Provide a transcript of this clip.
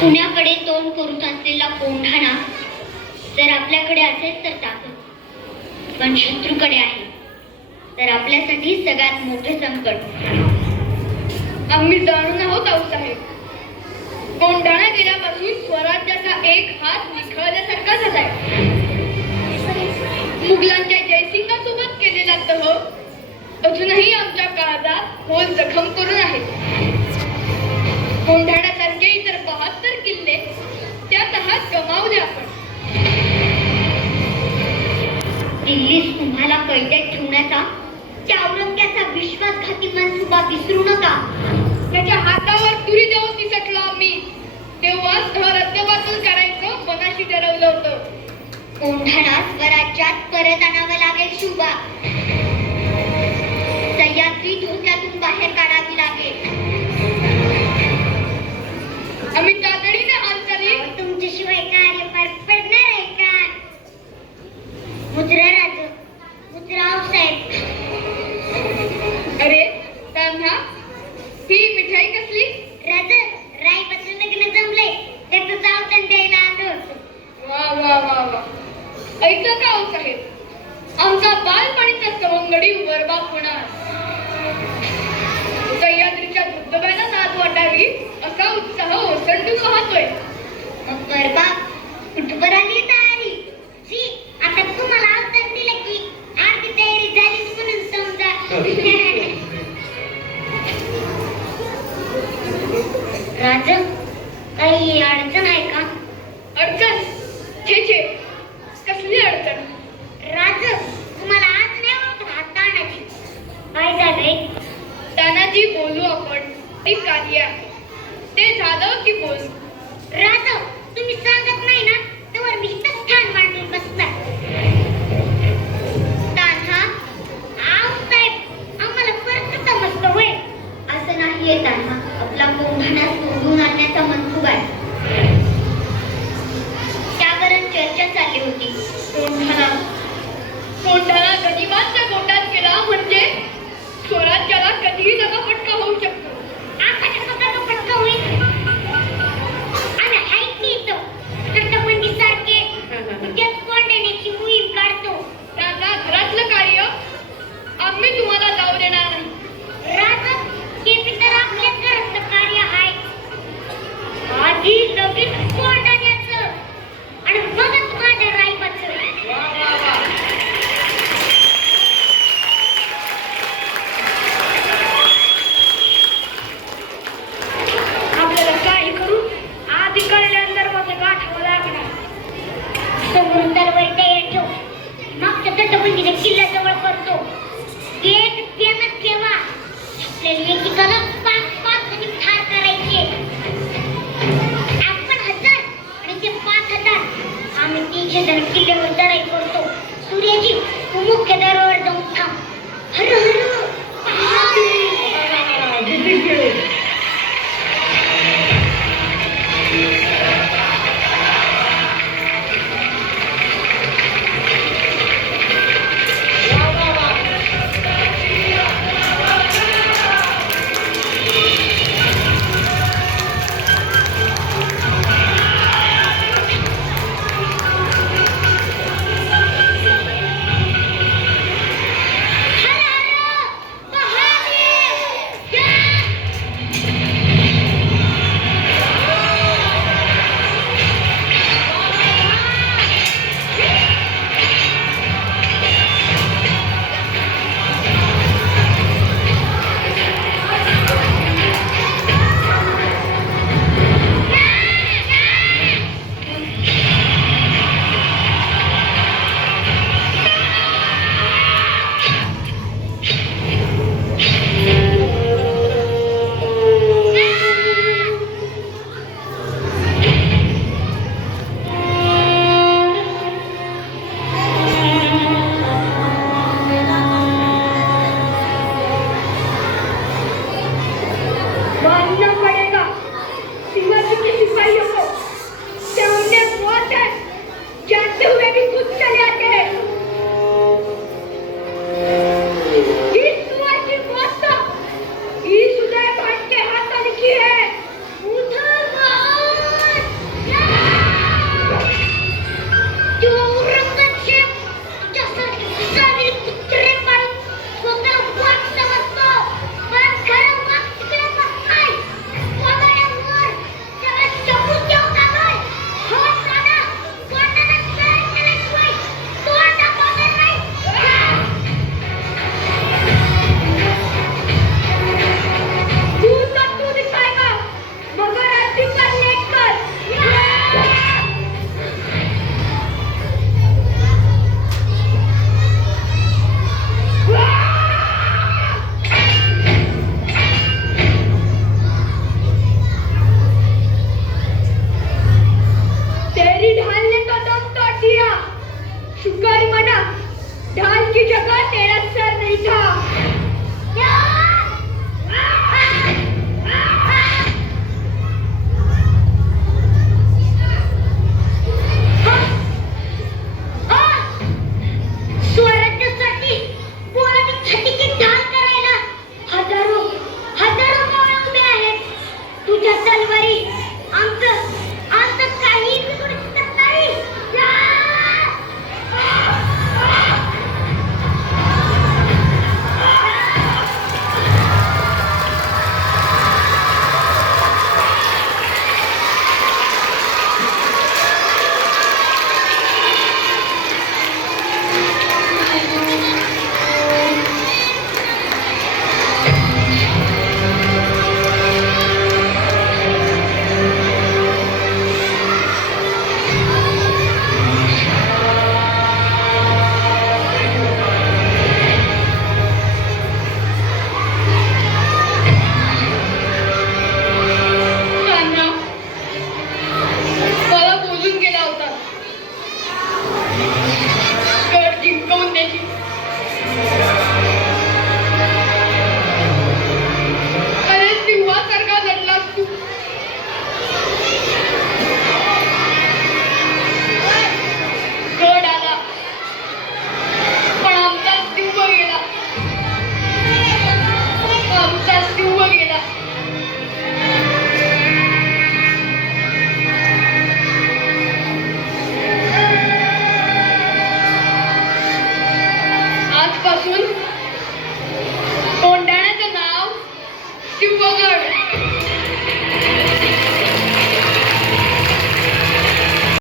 पुण्याकडे तोंड करून असलेला कोंढाणा जर आपल्याकडे असेल तर ताकद, पण शत्रूकडे आहे तर आपल्यासाठी सगळ्यात मोठे संकट. आम्ही जाणून आहोत आऊसाहेब, कोंढाणा गेल्यापासून स्वराज्याचा एक हात निखळल्यासारखा झालाय. मुघलांच्या जयसिंगासोबत केलेला तह अजूनही आमच्या काळजात खोल जखम करून आहे. कोंढाण्यासारखे इतर 72 किल्ले त्या तहात गमावले आपण. दिल्लीस तुम्हाला कैदेत ठेवण्याचा त्या औरंग्याचा विश्वासघाती मनसुबा विसरू नका. त्याच्या हातावर तुरी देऊन निसटलो आम्ही. तेव्हाच तह रद्दबातल करायचं मनाशी ठरवलं होतं. कोंढाणा स्वराज्यात परत आणावं लागेल शुभा. सह्याद्री धोक्यातून बाहेर काढावी लागेल. आम्ही तातडीने हालचाली. तुमच्याशिवाय कार्य पार पडणार आहे का? मुद्रा राज, मुद्रा साहेब. अरे तान्हा, ही मिठाई कसली? राज, रायबाचं लग्न जमलंय, त्याचं जावतण द्यायला आलो. वा वा वा वा. ऐका का आऊसाहेब, आमचा बालपणीचा सवंगडी वरबाप होणार. सह्याद्रीच्या धबधब्याला नाद वाटावी असा उत्साह ओसंडून वाहतोय. मग बरबाप कुठवर आली तयारी? जी, आता तुम्हाला आवतण दिलं की अर्धी तयारी झालीच म्हणून समजा. राज, काही अडचण आहे का? अडचण? छे छे, कसली अडचण? राज, तुम्हाला आज नाही होत हात ताणाची. काय झालंय? तानाजी, बोलू आपण. एक कार्य आहे, ते झालं की बोलू. राज, तुम्ही सांगत नाही ना तेव्हा मी इथंच ठाण मांडून बसणार. तान्हा, साहेब आम्हाला परत समजत होय. असं नाहीये तान्हा, आपला कोंढाणा सोडून आणण्याचा मनसुबा आहे. त्यावरून चर्चा चालली होती. कोंढाणा गनिमांच्या गोटात गेला म्हणजे स्वराज्याला कधीही दगाफटका होऊ शकतो. फटका होईल. आणि ऐक की इथं तलवारी आमचं